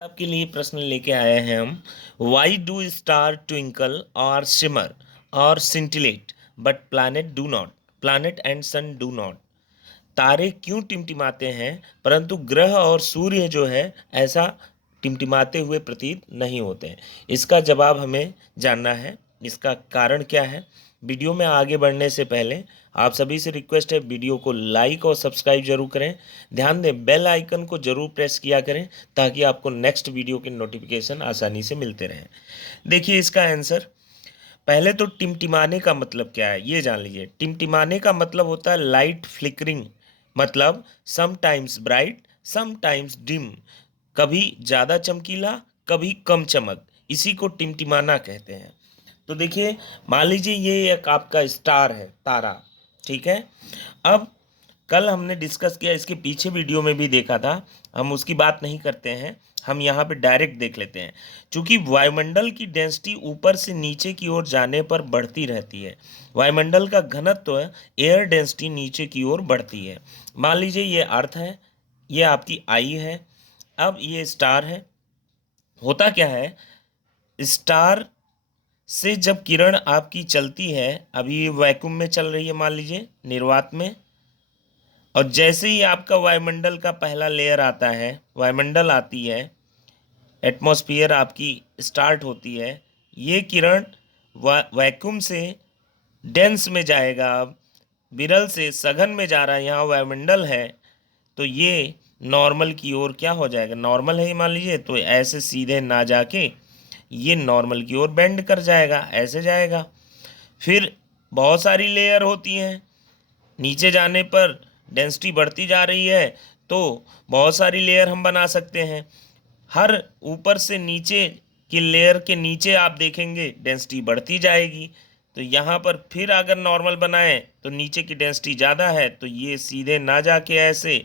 आपके लिए प्रश्न लेके आए हैं हम। वाई डू स्टार ट्विंकल और शिमर और scintillate but planet do not, planet and sun do not. तारे क्यों टिमटिमाते हैं परंतु ग्रह और सूर्य जो है ऐसा टिमटिमाते हुए प्रतीत नहीं होते हैं। इसका जवाब हमें जानना है। इसका कारण क्या है? वीडियो में आगे बढ़ने से पहले आप सभी से रिक्वेस्ट है, वीडियो को लाइक और सब्सक्राइब जरूर करें। ध्यान दें, बेल आइकन को जरूर प्रेस किया करें ताकि आपको नेक्स्ट वीडियो के नोटिफिकेशन आसानी से मिलते रहें। देखिए इसका आंसर, पहले तो टिमटिमाने का मतलब क्या है ये जान लीजिए। टिमटिमाने का मतलब होता है लाइट फ्लिकरिंग, मतलब समटाइम्स ब्राइट समटाइम्स डिम, कभी ज़्यादा चमकीला कभी कम चमक, इसी को टिमटिमाना कहते हैं। तो देखिए, मान लीजिए ये एक आपका स्टार है, तारा, ठीक है। अब कल हमने डिस्कस किया, इसके पीछे वीडियो में भी देखा था, हम उसकी बात नहीं करते हैं, हम यहाँ पे डायरेक्ट देख लेते हैं। क्योंकि वायुमंडल की डेंसिटी ऊपर से नीचे की ओर जाने पर बढ़ती रहती है। वायुमंडल का घनत्व एयर डेंसिटी नीचे की ओर बढ़ती है। मान लीजिए ये अर्थ है, ये आपकी आई है, अब ये स्टार है। होता क्या है, स्टार से जब किरण आपकी चलती है, अभी ये वैक्यूम में चल रही है मान लीजिए, निर्वात में, और जैसे ही आपका वायुमंडल का पहला लेयर आता है, वायुमंडल आती है, एटमॉस्फेयर आपकी स्टार्ट होती है, ये किरण वैक्यूम से डेंस में जाएगा, अब विरल से सघन में जा रहा है, यहाँ वायुमंडल है, तो ये नॉर्मल की ओर क्या हो जाएगा, नॉर्मल है मान लीजिए, तो ऐसे सीधे ना जाके ये नॉर्मल की ओर बेंड कर जाएगा, ऐसे जाएगा। फिर बहुत सारी लेयर होती हैं, नीचे जाने पर डेंसिटी बढ़ती जा रही है, तो बहुत सारी लेयर हम बना सकते हैं। हर ऊपर से नीचे की लेयर के नीचे आप देखेंगे डेंसिटी बढ़ती जाएगी। तो यहाँ पर फिर अगर नॉर्मल बनाएं तो नीचे की डेंसिटी ज़्यादा है, तो ये सीधे ना जाके ऐसे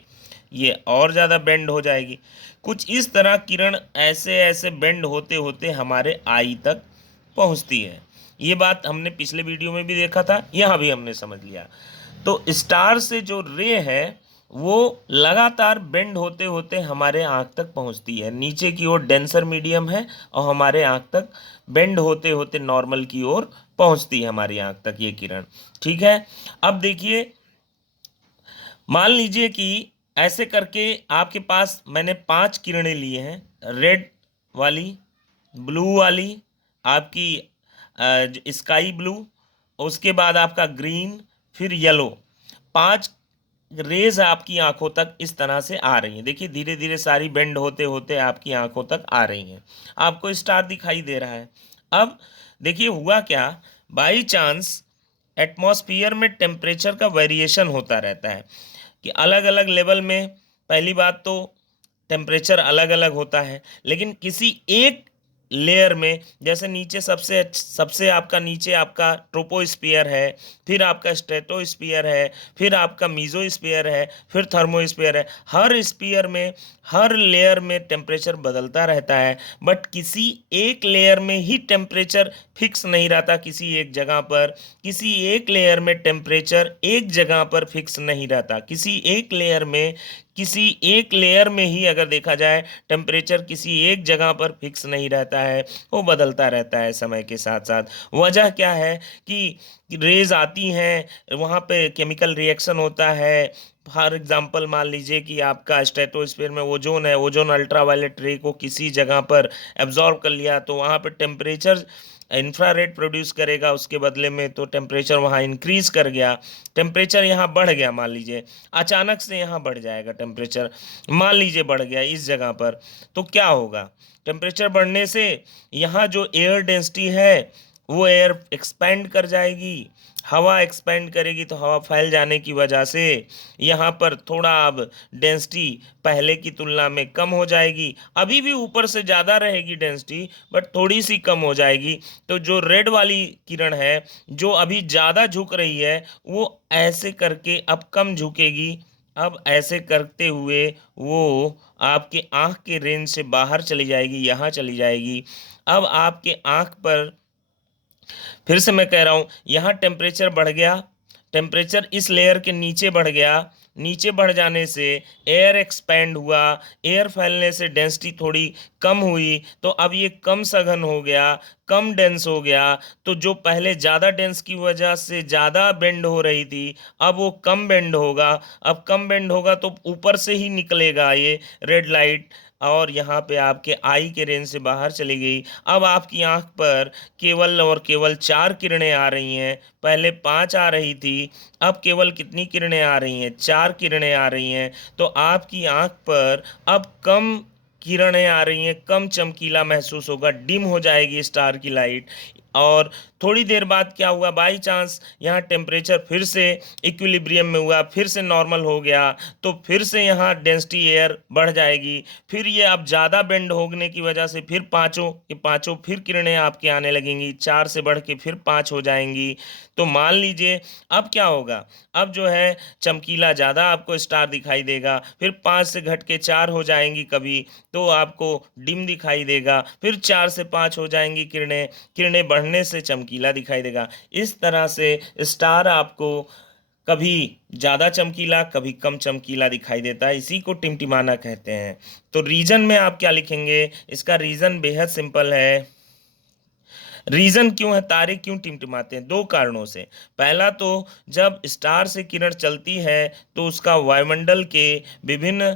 ये और ज़्यादा बेंड हो जाएगी। कुछ इस तरह किरण ऐसे ऐसे बेंड होते होते हमारे आई तक पहुँचती है। ये बात हमने पिछले वीडियो में भी देखा था, यहाँ भी हमने समझ लिया। तो स्टार से जो रे है वो लगातार बेंड होते होते हमारे आँख तक पहुँचती है, नीचे की ओर डेंसर मीडियम है और हमारे आँख तक बेंड होते होते नॉर्मल की ओर पहुँचती है हमारी आँख तक ये किरण, ठीक है। अब देखिए, मान लीजिए कि ऐसे करके आपके पास मैंने 5 किरणें लिए हैं, रेड वाली, ब्लू वाली, आपकी स्काई ब्लू, उसके बाद आपका ग्रीन, फिर येलो। 5 रेज आपकी आंखों तक इस तरह से आ रही हैं। देखिए धीरे धीरे सारी बेंड होते होते आपकी आंखों तक आ रही हैं। आपको स्टार दिखाई दे रहा है। अब देखिए हुआ क्या, बाई चांस एटमॉस्फियर में टेम्परेचर का वेरिएशन होता रहता है कि अलग अलग लेवल में, पहली बात तो टेम्परेचर अलग अलग होता है, लेकिन किसी एक लेयर में, जैसे नीचे सबसे सबसे आपका नीचे आपका ट्रोपोस्फियर है, फिर आपका स्ट्रेटोस्फियर है, फिर आपका मीजोस्फियर है, फिर थर्मोस्फियर है। हर स्फीयर में, हर लेयर में टेम्परेचर बदलता रहता है, बट किसी एक लेयर में ही टेम्परेचर फिक्स नहीं रहता। किसी एक जगह पर, किसी एक लेयर में टेम्परेचर एक जगह पर फिक्स नहीं रहता। किसी एक लेयर में, किसी एक लेयर में ही अगर देखा जाए टेम्परेचर किसी एक जगह पर फिक्स नहीं रहता है, वो बदलता रहता है समय के साथ साथ। वजह क्या है कि रेज आती हैं, वहाँ पे केमिकल रिएक्शन होता है। फॉर एग्जांपल मान लीजिए कि आपका स्ट्रेटोस्फीयर में ओजोन है, ओजोन अल्ट्रावायलेट रे को किसी जगह पर एब्जॉर्ब कर लिया, तो वहाँ पे टेम्परेचर इंफ्रारेड प्रोड्यूस करेगा, उसके बदले में तो टेम्परेचर वहाँ इंक्रीज कर गया। टेम्परेचर यहाँ बढ़ गया, मान लीजिए अचानक से यहाँ बढ़ जाएगा टेम्परेचर, मान लीजिए बढ़ गया इस जगह पर, तो क्या होगा, टेम्परेचर बढ़ने से यहाँ जो एयर डेंसिटी है वो एयर एक्सपेंड कर जाएगी, हवा एक्सपेंड करेगी, तो हवा फैल जाने की वजह से यहाँ पर थोड़ा अब डेंसिटी पहले की तुलना में कम हो जाएगी। अभी भी ऊपर से ज़्यादा रहेगी डेंसिटी, बट थोड़ी सी कम हो जाएगी। तो जो रेड वाली किरण है जो अभी ज़्यादा झुक रही है, वो ऐसे करके अब कम झुकेगी। अब ऐसे करते हुए वो आपके आँख के रेंज से बाहर चली जाएगी, यहाँ चली जाएगी। अब आपके आँख पर, फिर से मैं कह रहा हूँ, यहाँ टेम्परेचर बढ़ गया, टेम्परेचर इस लेयर के नीचे बढ़ गया, नीचे बढ़ जाने से एयर एक्सपेंड हुआ, एयर फैलने से डेंसिटी थोड़ी कम हुई, तो अब ये कम सघन हो गया, कम डेंस हो गया। तो जो पहले ज़्यादा डेंस की वजह से ज़्यादा बेंड हो रही थी, अब वो कम बेंड होगा। अब कम बेंड होगा तो ऊपर से ही निकलेगा ये रेड लाइट, और यहाँ पे आपके आई के रेंज से बाहर चली गई। अब आपकी आंख पर केवल और केवल 4 किरणें आ रही हैं, पहले 5 आ रही थी, अब केवल कितनी किरणें आ रही हैं? 4 किरणें आ रही हैं। तो आपकी आंख पर अब कम किरणें आ रही हैं, कम चमकीला महसूस होगा, डिम हो जाएगी स्टार की लाइट। और थोड़ी देर बाद क्या हुआ, बाई चांस यहाँ टेम्परेचर फिर से इक्विलिब्रियम में हुआ, फिर से नॉर्मल हो गया, तो फिर से यहाँ डेंसिटी एयर बढ़ जाएगी। फिर ये अब ज़्यादा बेंड होने की वजह से फिर पाँचों फिर किरणें आपके आने लगेंगी, 4 से बढ़ के फिर 5 हो जाएंगी। तो मान लीजिए अब क्या होगा, अब जो है चमकीला ज़्यादा आपको स्टार दिखाई देगा, फिर 5 से घट के 4 हो जाएंगी कभी, तो आपको डिम दिखाई देगा, फिर 4 से 5 हो जाएंगी किरणें, किरणें बढ़ने से चमकीला दिखाई देगा। इस तरह से स्टार आपको कभी ज़्यादा चमकीला, कभी कम चमकीला दिखाई देता है, इसी को टिमटिमाना कहते हैं। तो रीजन में आप क्या लिखेंगे? इसका रीजन बेहद सिंपल है। रीजन क्यों है, तारे क्यों टिमटिमाते हैं? 2 कारणों से। पहला तो जब स्टार से किरण चलती है तो उसका वायुमंडल के विभिन्न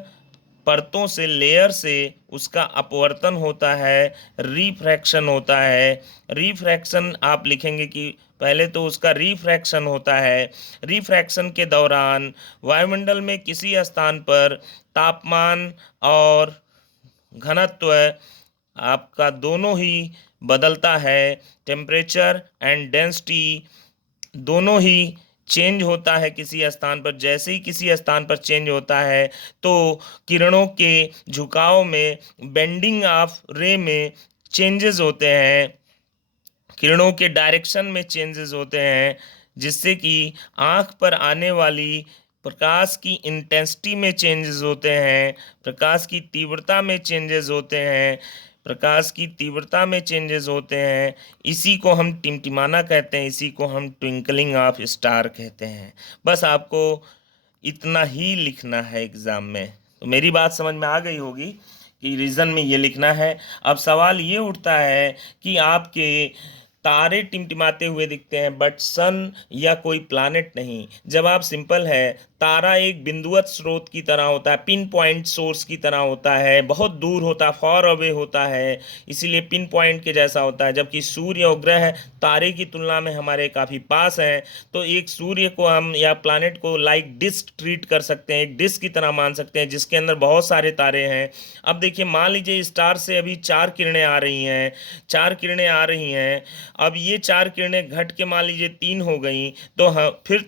परतों से, लेयर से उसका अपवर्तन होता है, रिफ्रैक्शन होता है। रिफ्रैक्शन आप लिखेंगे कि पहले तो उसका रिफ्रैक्शन होता है। रिफ्रैक्शन के दौरान वायुमंडल में किसी स्थान पर तापमान और घनत्व आपका दोनों ही बदलता है, टेम्परेचर एंड डेंसिटी दोनों ही चेंज होता है किसी स्थान पर। जैसे ही किसी स्थान पर चेंज होता है तो किरणों के झुकाव में, बेंडिंग ऑफ रे में चेंजेस होते हैं, किरणों के डायरेक्शन में चेंजेस होते हैं, जिससे कि आँख पर आने वाली प्रकाश की इंटेंसिटी में चेंजेस होते हैं, प्रकाश की तीव्रता में चेंजेस होते हैं, प्रकाश की तीव्रता में चेंजेस होते हैं। इसी को हम टिमटिमाना कहते हैं, इसी को हम ट्विंकलिंग ऑफ स्टार कहते हैं। बस आपको इतना ही लिखना है एग्ज़ाम में। तो मेरी बात समझ में आ गई होगी कि रीज़न में ये लिखना है। अब सवाल ये उठता है कि आपके तारे टिमटिमाते हुए दिखते हैं बट सन या कोई प्लैनेट नहीं। जवाब सिंपल है, तारा एक बिंदुवत स्रोत की तरह होता है, पिन पॉइंट सोर्स की तरह होता है, बहुत दूर होता है, फॉर अवे होता है, इसीलिए पिन पॉइंट के जैसा होता है। जबकि सूर्य और ग्रह तारे की तुलना में हमारे काफ़ी पास हैं, तो एक सूर्य को हम या प्लैनेट को लाइक डिस्क ट्रीट कर सकते हैं, एक डिस्क की तरह मान सकते हैं जिसके अंदर बहुत सारे तारे हैं। अब देखिए, मान लीजिए स्टार से अभी 4 किरणें आ रही हैं, 4 किरणें आ रही हैं। अब ये 4 किरणें घट के मान लीजिए 3 हो गई, तो हाँ फिर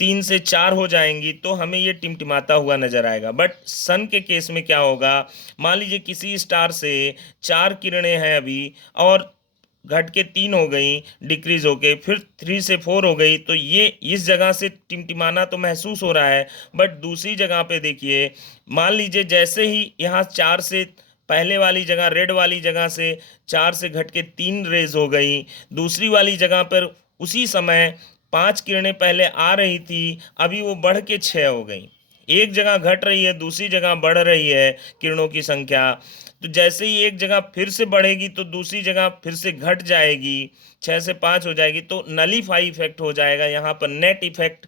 3 से 4 हो जाएंगी, तो हमें ये टिमटिमाता हुआ नजर आएगा। बट सन के केस में क्या होगा, मान लीजिए किसी स्टार से 4 किरणें हैं अभी, और घट के 3 हो गई, डिक्रीज होके फिर 3 से 4 हो गई, तो ये इस जगह से टिमटिमाना तो महसूस हो रहा है। बट दूसरी जगह पे देखिए, मान लीजिए जैसे ही यहाँ 4 से पहले वाली जगह, रेड वाली जगह से 4 से घट के 3 रेज हो गई, दूसरी वाली जगह पर उसी समय 5 किरणें पहले आ रही थी, अभी वो बढ़ के 6 हो गई। एक जगह घट रही है, दूसरी जगह बढ़ रही है किरणों की संख्या। तो जैसे ही एक जगह फिर से बढ़ेगी तो दूसरी जगह फिर से घट जाएगी, 6 से 5 हो जाएगी, तो नलीफाई इफेक्ट हो जाएगा। यहाँ पर नेट इफेक्ट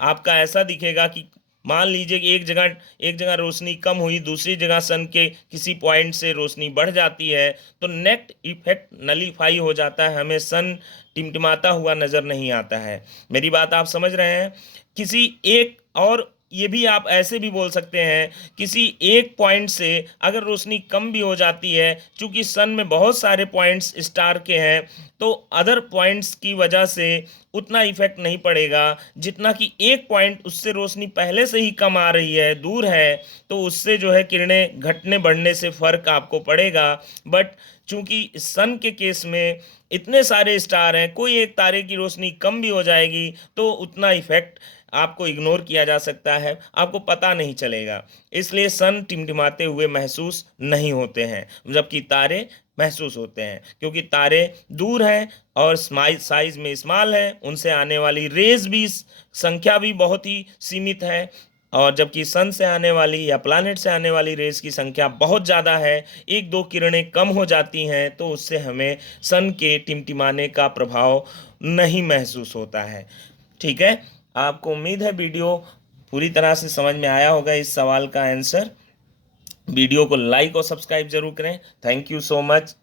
आपका ऐसा दिखेगा कि मान लीजिए कि एक जगह रोशनी कम हुई, दूसरी जगह सन के किसी पॉइंट से रोशनी बढ़ जाती है, तो नेट इफेक्ट नलीफाई हो जाता है, हमें सन टिमटिमाता हुआ नज़र नहीं आता है। मेरी बात आप समझ रहे हैं? किसी एक, और ये भी आप ऐसे भी बोल सकते हैं, किसी एक पॉइंट से अगर रोशनी कम भी हो जाती है, चूंकि सन में बहुत सारे पॉइंट्स स्टार के हैं, तो अदर पॉइंट्स की वजह से उतना इफेक्ट नहीं पड़ेगा जितना कि एक पॉइंट उससे रोशनी पहले से ही कम आ रही है, दूर है, तो उससे जो है किरणें घटने बढ़ने से फर्क आपको पड़ेगा। बट चूंकि सन के केस में इतने सारे स्टार हैं, कोई एक तारे की रोशनी कम भी हो जाएगी तो उतना इफेक्ट आपको इग्नोर किया जा सकता है, आपको पता नहीं चलेगा। इसलिए सन टिमटिमाते हुए महसूस नहीं होते हैं, जबकि तारे महसूस होते हैं, क्योंकि तारे दूर हैं और साइज में स्मॉल हैं, उनसे आने वाली रेज भी, संख्या भी बहुत ही सीमित है। और जबकि सन से आने वाली या प्लैनेट से आने वाली रेस की संख्या बहुत ज़्यादा है, एक दो किरणें कम हो जाती हैं, तो उससे हमें सन के टिमटिमाने का प्रभाव नहीं महसूस होता है। ठीक है, आपको उम्मीद है वीडियो पूरी तरह से समझ में आया होगा इस सवाल का आंसर। वीडियो को लाइक और सब्सक्राइब जरूर करें। Thank you so much.